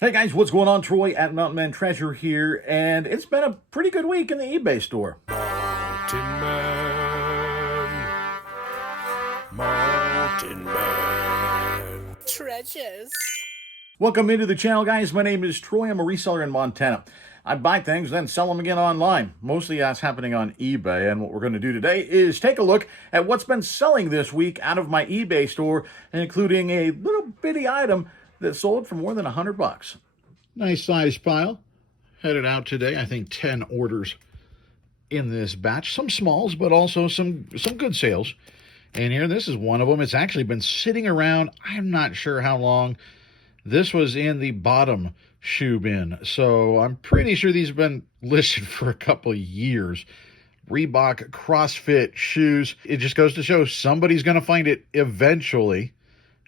Hey guys, what's going on? Troy at Mountain Man Treasure here, and it's been a pretty good week in the eBay store. Mountain Man, Mountain Man. Treasures. Welcome into the channel, guys. My name is Troy. I'm a reseller in Montana. I buy things, then sell them again online. Mostly that's happening on eBay, and what we're going to do today is take a look at what's been selling this week out of my eBay store, including a little bitty item that sold for more than $100. Nice size pile. Headed out today. I think 10 orders in this batch. Some smalls, but also some good sales. And here, this is one of them. It's actually been sitting around, I'm not sure how long. This was in the bottom shoe bin, so I'm pretty sure these have been listed for a couple of years. Reebok CrossFit shoes. It just goes to show somebody's going to find it eventually.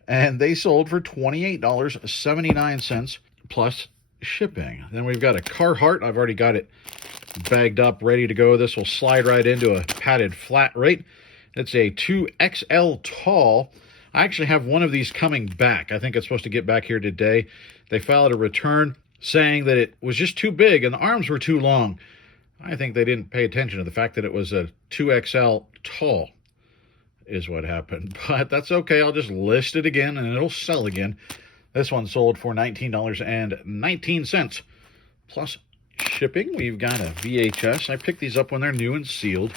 And they sold for $28.79 plus shipping. Then we've got a Carhartt. I've already got it bagged up, ready to go. This will slide right into a padded flat rate. It's a 2XL tall. I actually have one of these coming back. I think it's supposed to get back here today. They filed a return saying that it was just too big and the arms were too long. I think they didn't pay attention to the fact that it was a 2XL tall is what happened. But that's okay. I'll just list it again and it'll sell again. This one sold for $19.19 plus shipping. We've got a VHS. I picked these up when they're new and sealed.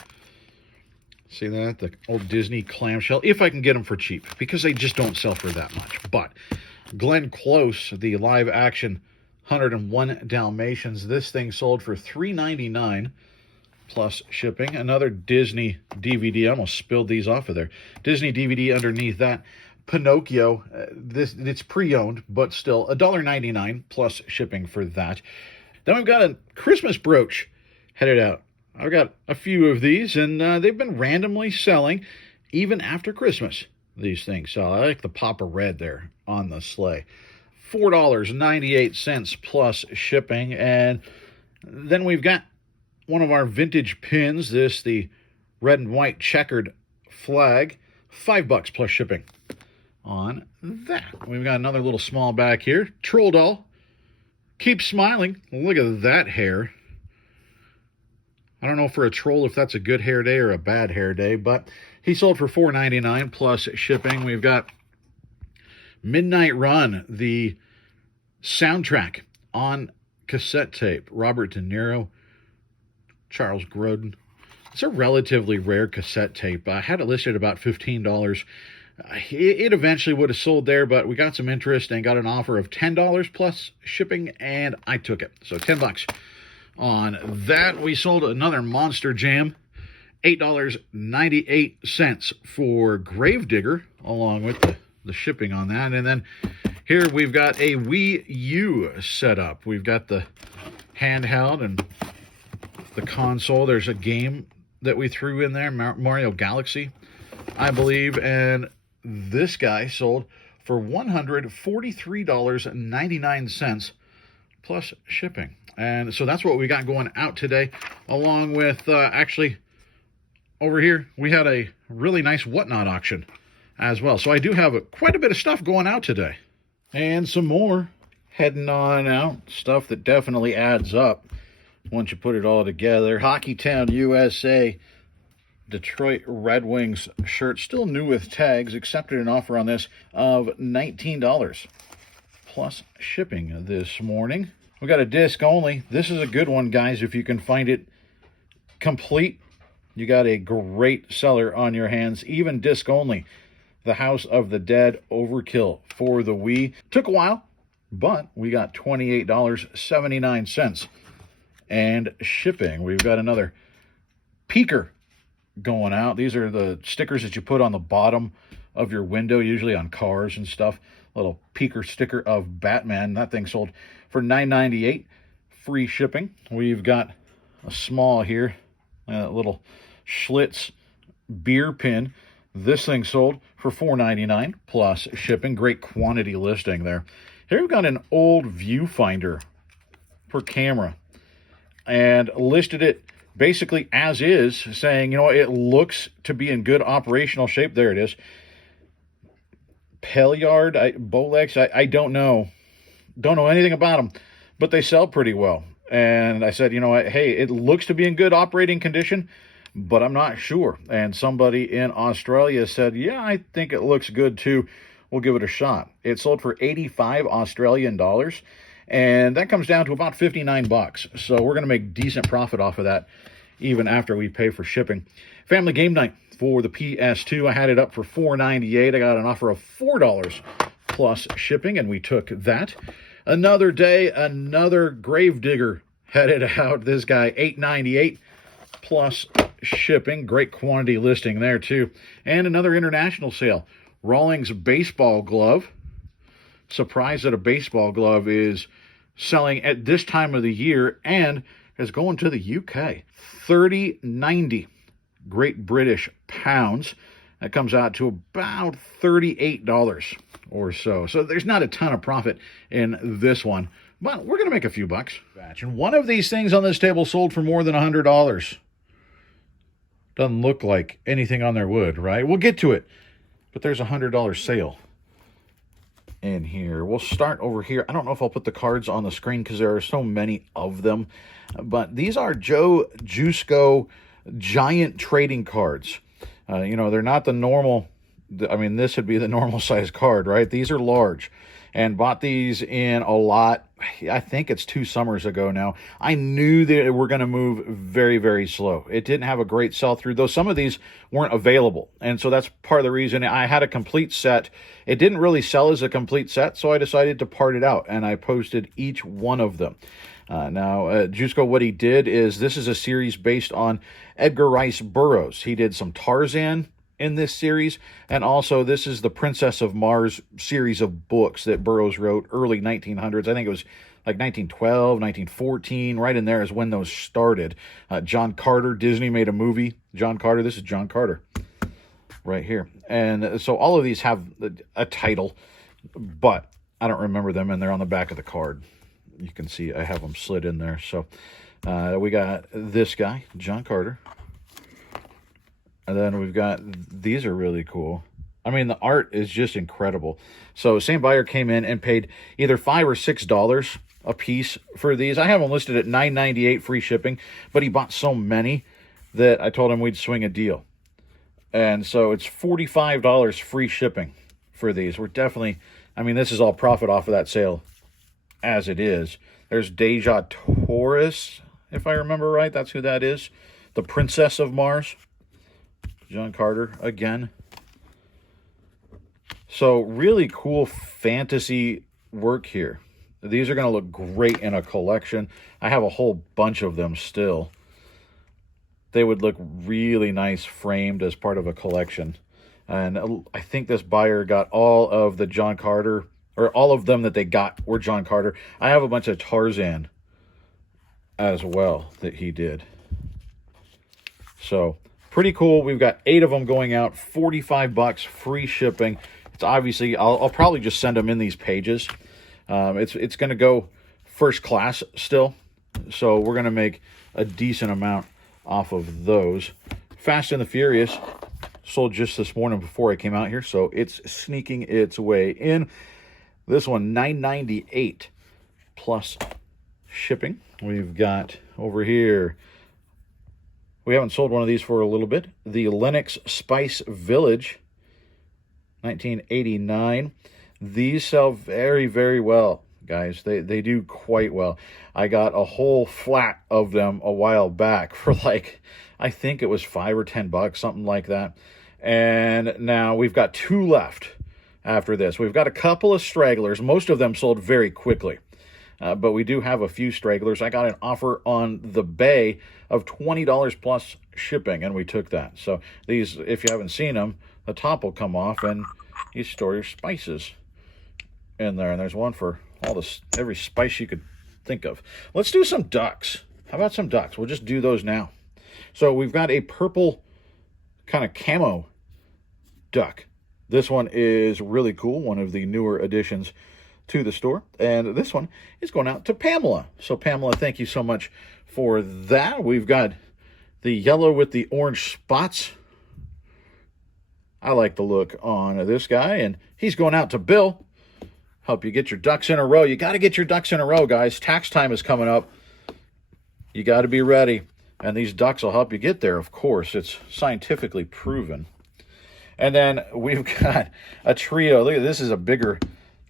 See that? The old Disney clamshell. If I can get them for cheap, because they just don't sell for that much. But Glenn Close, the live action 101 Dalmatians. This thing sold for $3.99 plus shipping. Another Disney DVD. I almost spilled these off of there. Disney DVD underneath that. Pinocchio. It's pre-owned, but still $1.99 plus shipping for that. Then we've got a Christmas brooch headed out. I've got a few of these, and they've been randomly selling even after Christmas. These things sell. I like the pop of red there on the sleigh. $4.98 plus shipping. And then we've got one of our vintage pins. The red and white checkered flag. $5 plus shipping on that. We've got another little small back here. Troll doll. Keep smiling. Look at that hair. I don't know for a troll if that's a good hair day or a bad hair day, but he sold for $4.99 plus shipping. We've got Midnight Run, the soundtrack on cassette tape. Robert De Niro, Charles Grodin. It's a relatively rare cassette tape. I had it listed at about $15. It eventually would have sold there, but we got some interest and got an offer of $10 plus shipping, and I took it. So $10. On that, we sold another Monster Jam, $8.98 for Gravedigger, along with the shipping on that. And then here we've got a Wii U setup. We've got the handheld and the console. There's a game that we threw in there, Mario Galaxy, I believe. And this guy sold for $143.99 plus shipping. And so that's what we got going out today, along with actually over here we had a really nice whatnot auction as well. So I do have quite a bit of stuff going out today, and some more heading on out. Stuff that definitely adds up once you put it all together. Hockeytown, USA, Detroit Red Wings shirt, still new with tags. Accepted an offer on this of $19 plus shipping this morning. We got a disc only. This is a good one, guys. If you can find it complete, you got a great seller on your hands. Even disc only. The House of the Dead Overkill for the Wii. Took a while, but we got $28.79 and shipping. We've got another peeker going out. These are the stickers that you put on the bottom of your window, usually on cars and stuff. Little peeker sticker of Batman. That thing sold for $9.98, free shipping. We've got a small here, a little Schlitz beer pin. This thing sold for $4.99 plus shipping. Great quantity listing there. Here we've got an old viewfinder for camera, and listed it basically as is, saying, you know, it looks to be in good operational shape. There it is. Pelyard, Bolex, I don't know Don't know anything about them, but they sell pretty well. And I said, you know what? Hey, it looks to be in good operating condition, but I'm not sure. And somebody in Australia said, yeah, I think it looks good too. We'll give it a shot. It sold for 85 Australian dollars, and that comes down to about 59 bucks. So we're going to make decent profit off of that, even after we pay for shipping. Family game night for the PS2. I had it up for $4.98. I got an offer of $4 plus shipping, and we took that. Another day, another Gravedigger headed out. This guy, $8.98 plus shipping. Great quantity listing there, too. And another international sale. Rawlings baseball glove. Surprised that a baseball glove is selling at this time of the year and is going to the UK. $30.90 Great British pounds. That comes out to about $38 or so. So there's not a ton of profit in this one, but we're going to make a few bucks. And one of these things on this table sold for more than $100. Doesn't look like anything on there would, right? We'll get to it, but there's a $100 sale in here. We'll start over here. I don't know if I'll put the cards on the screen because there are so many of them, but these are Joe Jusko giant trading cards. They're not the normal. I mean, this would be the normal size card, right? These are large, and bought these in a lot. I think it's 2 summers ago now. I knew that we're going to move very, very slow. It didn't have a great sell through, though some of these weren't available. And so that's part of the reason. I had a complete set. It didn't really sell as a complete set, so I decided to part it out, and I posted each one of them. Jusko, what he did is, this is a series based on Edgar Rice Burroughs. He did some Tarzan in this series, and also this is the Princess of Mars series of books that Burroughs wrote early 1900s. I think it was like 1912, 1914, right in there is when those started. John Carter, Disney made a movie. John Carter, this is John Carter right here. And so all of these have a title, but I don't remember them, and they're on the back of the card. You can see I have them slid in there. So we got this guy, John Carter. And then we've got, these are really cool. I mean, the art is just incredible. So same buyer came in and paid either $5 or $6 a piece for these. I have them listed at $9.98 free shipping, but he bought so many that I told him we'd swing a deal. And so it's $45 free shipping for these. We're definitely, I mean, this is all profit off of that sale as it is. There's Deja Taurus, if I remember right. That's who that is. The Princess of Mars. John Carter again. So really cool fantasy work here. These are going to look great in a collection. I have a whole bunch of them still. They would look really nice framed as part of a collection. And I think this buyer got all of the John Carter, or all of them that they got were John Carter. I have a bunch of Tarzan as well that he did. So pretty cool. We've got 8 of them going out, 45 bucks, free shipping. It's obviously, I'll probably just send them in these pages. It's going to go first class still. So we're going to make a decent amount off of those. Fast and the Furious sold just this morning before I came out here. So it's sneaking its way in. This one, $9.98 plus shipping. We've got over here, we haven't sold one of these for a little bit. The Lennox Spice Village, 1989. These sell very, very well, guys. They do quite well. I got a whole flat of them a while back for like, I think it was $5 or $10, something like that. And now we've got 2 left after this. We've got a couple of stragglers. Most of them sold very quickly. But we do have a few stragglers. I got an offer on the Bay of $20 plus shipping, and we took that. So these, if you haven't seen them, the top will come off, and you store your spices in there. And there's one for all this, every spice you could think of. Let's do some ducks. How about some ducks? We'll just do those now. So we've got a purple kind of camo duck. This one is really cool, one of the newer additions to the store. And this one is going out to Pamela. So Pamela, thank you so much for that. We've got the yellow with the orange spots. I like the look on this guy, and he's going out to Bill. help you get your ducks in a row. You got to get your ducks in a row, guys. Tax time is coming up. You got to be ready. And these ducks will help you get there, of course. It's scientifically proven. And then we've got a trio. Look at this, is a bigger,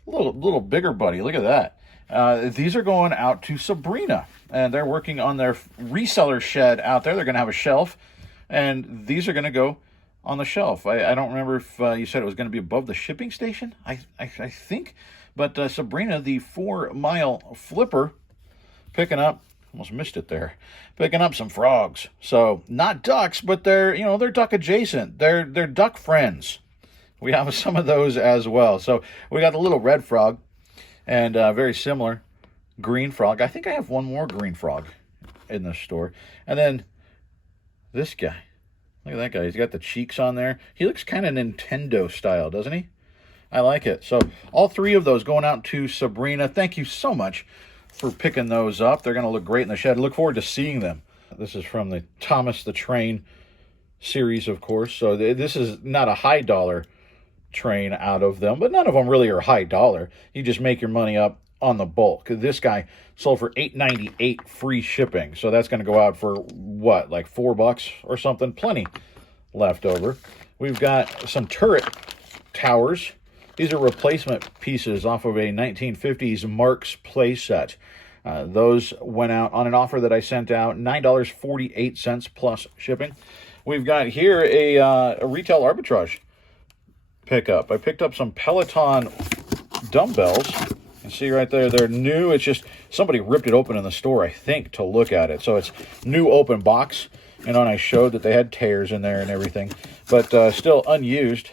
little bigger buddy. Look at that. These are going out to Sabrina, and they're working on their reseller shed out there. They're going to have a shelf, and these are going to go on the shelf. I don't remember if you said it was going to be above the shipping station. I think, but Sabrina, the 4-mile flipper, picking up. Almost missed it there. Picking up some frogs. So not ducks, but they're they're duck adjacent. They're duck friends. We have some of those as well. So we got a little red frog and very similar green frog. I think I have one more green frog in the store. And then this guy. Look at that guy. He's got the cheeks on there. He looks kind of Nintendo style, doesn't he? I like it. So all 3 of those going out to Sabrina. Thank you so much for picking those up. They're going to look great in the shed. Look forward to seeing them. This is from the Thomas the Train series, of course. So this is not a high dollar train out of them, but none of them really are high dollar. You just make your money up on the bulk. This guy sold for $8.98 free shipping. So that's going to go out for what, like $4 or something? Plenty left over. We've got some turret towers. These are replacement pieces off of a 1950s Marks playset. Those went out on an offer that I sent out, $9.48 plus shipping. We've got here a retail arbitrage pickup. I picked up some Peloton dumbbells. You see right there, they're new. It's just somebody ripped it open in the store, I think, to look at it. So it's new open box. And I showed that they had tears in there and everything, but still unused.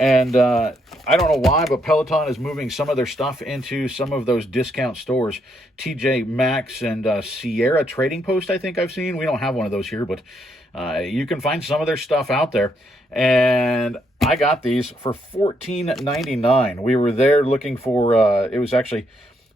And I don't know why, but Peloton is moving some of their stuff into some of those discount stores. TJ Maxx and Sierra Trading Post, I think I've seen. We don't have one of those here, but you can find some of their stuff out there. And I got these for $14.99. We were there looking for, it was actually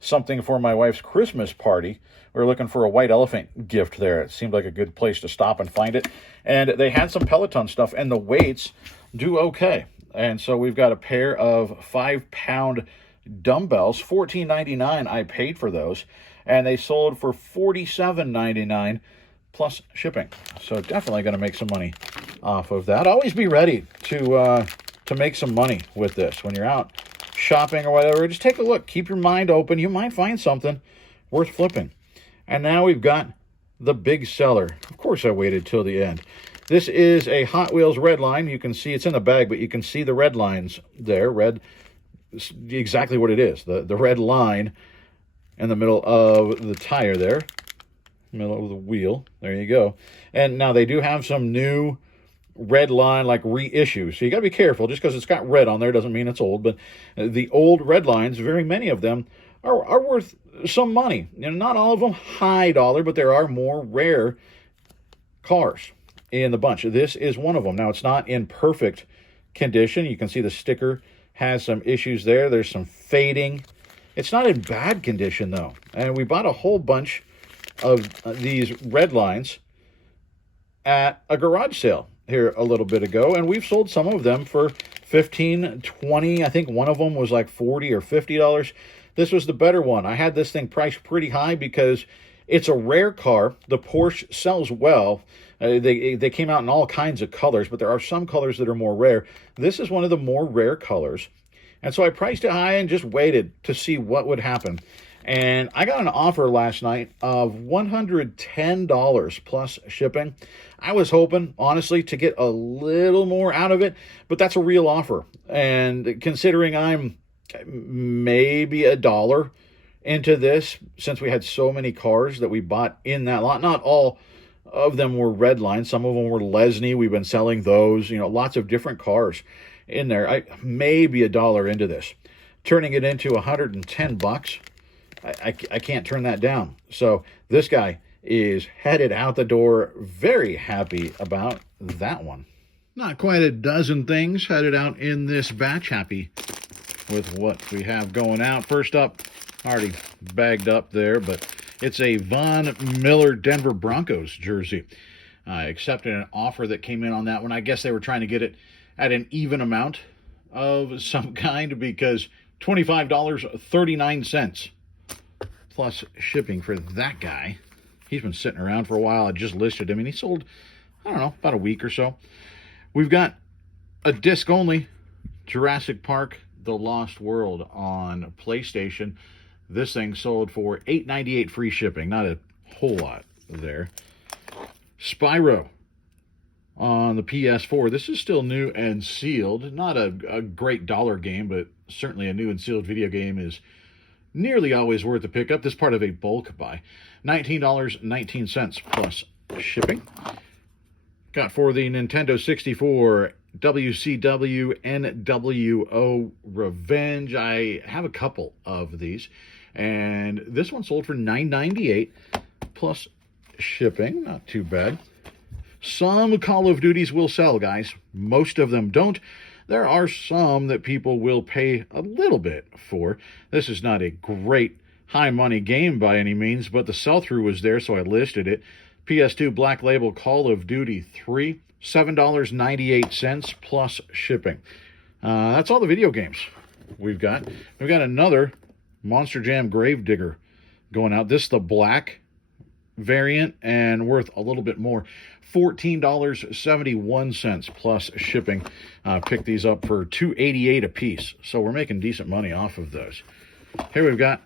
something for my wife's Christmas party. We were looking for a white elephant gift there. It seemed like a good place to stop and find it. And they had some Peloton stuff, and the weights do okay. And so we've got a pair of 5-pound dumbbells, $14.99. I paid for those, and they sold for $47.99 plus shipping. So definitely going to make some money off of that. Always be ready to make some money with this when you're out shopping or whatever. Just take a look. Keep your mind open. You might find something worth flipping. And now we've got the big seller. Of course, I waited till the end. This is a Hot Wheels red line. You can see it's in the bag, but you can see the red lines there. Red, exactly what it is. The red line in the middle of the tire there. Middle of the wheel. There you go. And now they do have some new red line, like reissues. So you got to be careful. Just because it's got red on there doesn't mean it's old. But the old red lines, very many of them, are worth some money. Not all of them high dollar, but there are more rare cars in the bunch. This is one of them. Now, it's not in perfect condition. You can see the sticker has some issues there. There's some fading. It's not in bad condition, though. And we bought a whole bunch of these red lines at a garage sale here a little bit ago, and we've sold some of them for $15, $20. I think one of them was like $40 or $50. This was the better one. I had this thing priced pretty high because it's a rare car. The Porsche sells well. They came out in all kinds of colors, but there are some colors that are more rare. This is one of the more rare colors. And so I priced it high and just waited to see what would happen. And I got an offer last night of $110 plus shipping. I was hoping, honestly, to get a little more out of it, but that's a real offer. And considering I'm maybe $1 into this, since we had so many cars that we bought in that lot, not all of them were red line. Some of them were Lesney. We've been selling those, lots of different cars in there. I maybe $1 into this, turning it into $110. I can't turn that down. So this guy is headed out the door. Very happy about that one. Not quite a dozen things headed out in this batch. Happy with what we have going out. First up, already bagged up there, but it's a Von Miller Denver Broncos jersey. I accepted an offer that came in on that one. I guess they were trying to get it at an even amount of some kind, because $25.39 plus shipping for that guy. He's been sitting around for a while. I just listed him, and he sold, I don't know, about a week or so. We've got a disc only Jurassic Park The Lost World on PlayStation. This thing sold for $8.98 free shipping. Not a whole lot there. Spyro on the PS4. This is still new and sealed. Not a great dollar game, but certainly a new and sealed video game is nearly always worth a pickup. This part of a bulk buy. $19.19 plus shipping. Got for the Nintendo 64 WCW NWO Revenge. I have a couple of these, and this one sold for $9.98 plus shipping. Not too bad. Some Call of Duties will sell, guys. Most of them don't. There are some that people will pay a little bit for. This is not a great high money game by any means, but the sell-through was there, so I listed it. PS2 Black Label Call of Duty 3, $7.98 plus shipping. That's all the video games we've got. We've got another Monster Jam Gravedigger going out. This is the black variant and worth a little bit more. $14.71 plus shipping. Picked these up for $2.88 a piece, so we're making decent money off of those. Here we've got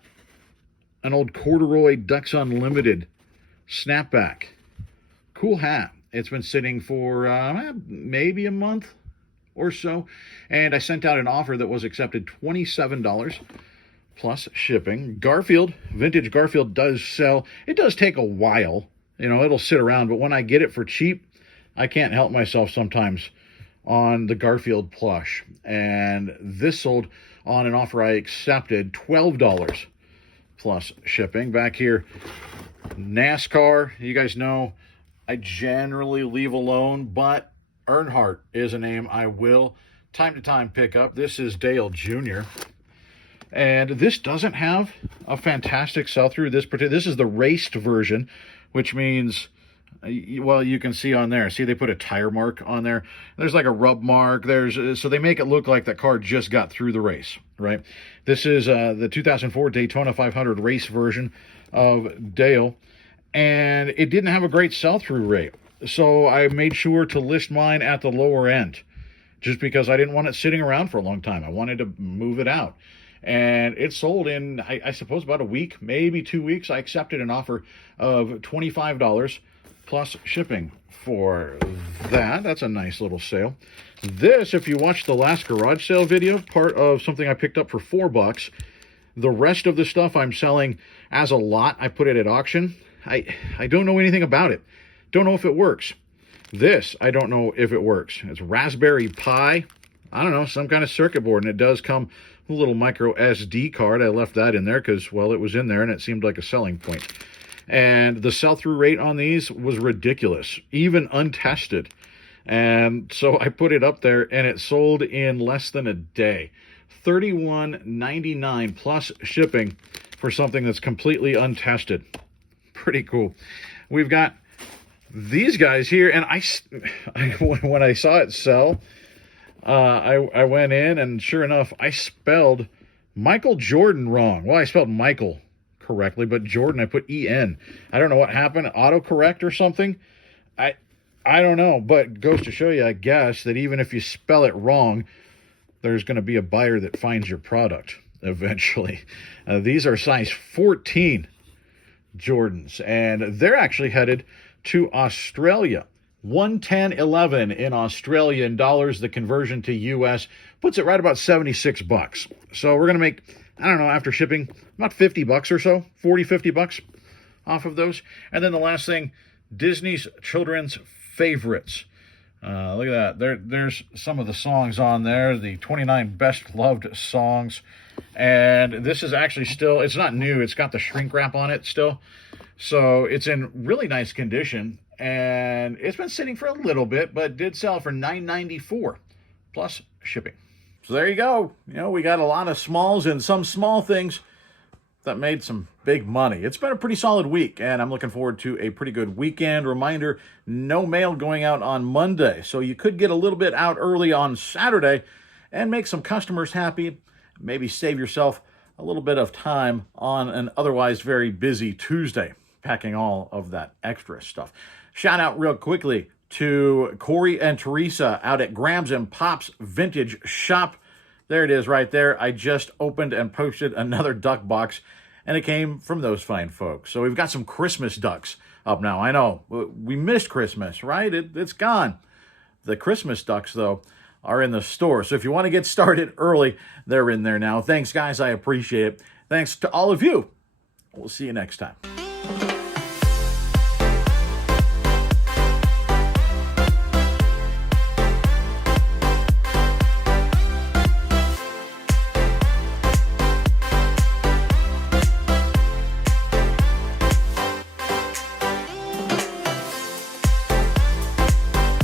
an old corduroy Ducks Unlimited snapback. Cool hat. It's been sitting for maybe a month or so, and I sent out an offer that was accepted, $27 plus shipping. Garfield, vintage Garfield does sell. It does take a while. You know, it'll sit around, but when I get it for cheap, I can't help myself sometimes on the Garfield plush. And this sold on an offer I accepted, $12 plus shipping. Back here, NASCAR. You guys know I generally leave alone, but Earnhardt is a name I will time to time pick up. This is Dale Jr., and this doesn't have a fantastic sell-through. This is the raced version, which means, well, you can see on there. See, they put a tire mark on there. There's like a rub mark. So they make it look like that car just got through the race, right? This is the 2004 Daytona 500 race version of Dale, and it didn't have a great sell-through rate. So I made sure to list mine at the lower end, just because I didn't want it sitting around for a long time. I wanted to move it out. And it sold in, I suppose, about a week, maybe 2 weeks. I accepted an offer of $25 plus shipping for that. That's a nice little sale. This, if you watched the last garage sale video, part of something I picked up for $4. The rest of the stuff I'm selling as a lot. I put it at auction. I don't know anything about it. Don't know if it works. This, I don't know if it works. It's Raspberry Pi. I don't know, some kind of circuit board, and it does come with a little micro SD card. I left that in there because, well, it was in there and it seemed like a selling point. And the sell-through rate on these was ridiculous, even untested. And so I put it up there, and it sold in less than a day. $31.99 plus shipping for something that's completely untested. Pretty cool. We've got these guys here, and when I saw it sell, I went in, and sure enough, I spelled Michael Jordan wrong. Well, I spelled Michael correctly, but Jordan, I put E-N. I don't know what happened, autocorrect or something. I don't know, but it goes to show you, I guess, that even if you spell it wrong, there's going to be a buyer that finds your product eventually. These are size 14 Jordans, and they're actually headed to Australia. 110.11 in Australian dollars. The conversion to US puts it right about $76. So we're going to make, I don't know, after shipping, about $50 or so, 40, $50 off of those. And then the last thing, Disney's children's favorites. Look at that. There's some of the songs on there, the 29 best loved songs. And this is actually still, it's not new. It's got the shrink wrap on it still. So it's in really nice condition. And it's been sitting for a little bit, but did sell for $9.94 plus shipping. So there you go. You know, we got a lot of smalls and some small things that made some big money. It's been a pretty solid week, and I'm looking forward to a pretty good weekend. Reminder, no mail going out on Monday, so you could get a little bit out early on Saturday and make some customers happy maybe save yourself a little bit of time on an otherwise very busy Tuesday, packing all of that extra stuff. Shout out real quickly to Corey and Teresa out at Grams and Pop's Vintage Shop. There it is right there. I just opened and posted another duck box, and it came from those fine folks. So we've got some Christmas ducks up now. I know, we missed Christmas, right? It's gone. The Christmas ducks, though, are in the store. So if you want to get started early, they're in there now. Thanks, guys. I appreciate it. Thanks to all of you. We'll see you next time.